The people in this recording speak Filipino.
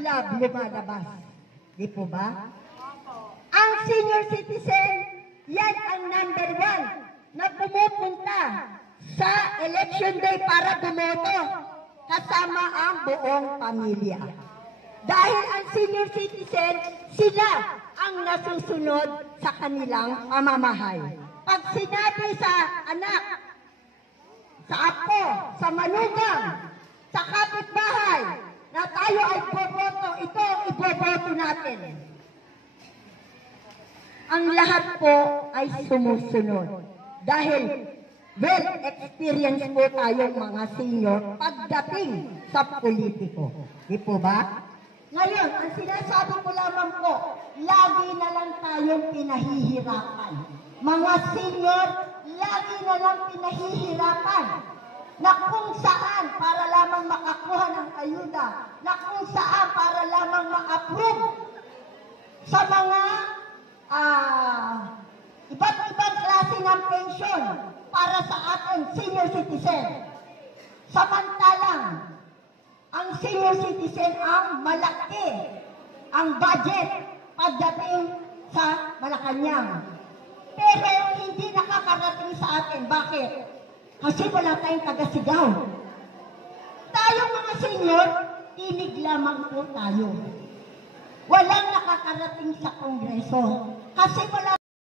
love lumalabas. Di po ba? Ang senior citizen, yan ang number 1 na pumupunta sa election day para bumoto kasama ang buong pamilya. Dahil ang senior citizen, sila ang nasusunod sa kanilang pamamahay. Pag sinabi sa anak, sa ako, sa manugang, sa kapitbahay, na tayo ay boboto, ito ang iboboto natin. Ang lahat po ay sumusunod. Dahil well-experienced po tayong mga senior pagdating sa politiko. Di po ba? Ngayon, ang sinasabi ko lamang po, lagi na lang tayong pinahihirapan. Mga senior, lagi na lang pinahihirapan na kung saan para lamang makakuha ng ayuda, na kung saan para lamang ma-approve sa mga iba't ibang klase ng pensyon para sa ating senior citizen. Samantalang, ang senior citizen ang malaki ang budget pagdating sa Malacanang. Pero hindi nakakarating sa atin. Bakit? Kasi wala tayong tagasigaw. Tayong mga senior, tinig lamang po tayo. Walang nakakarating sa Kongreso. Kasi wala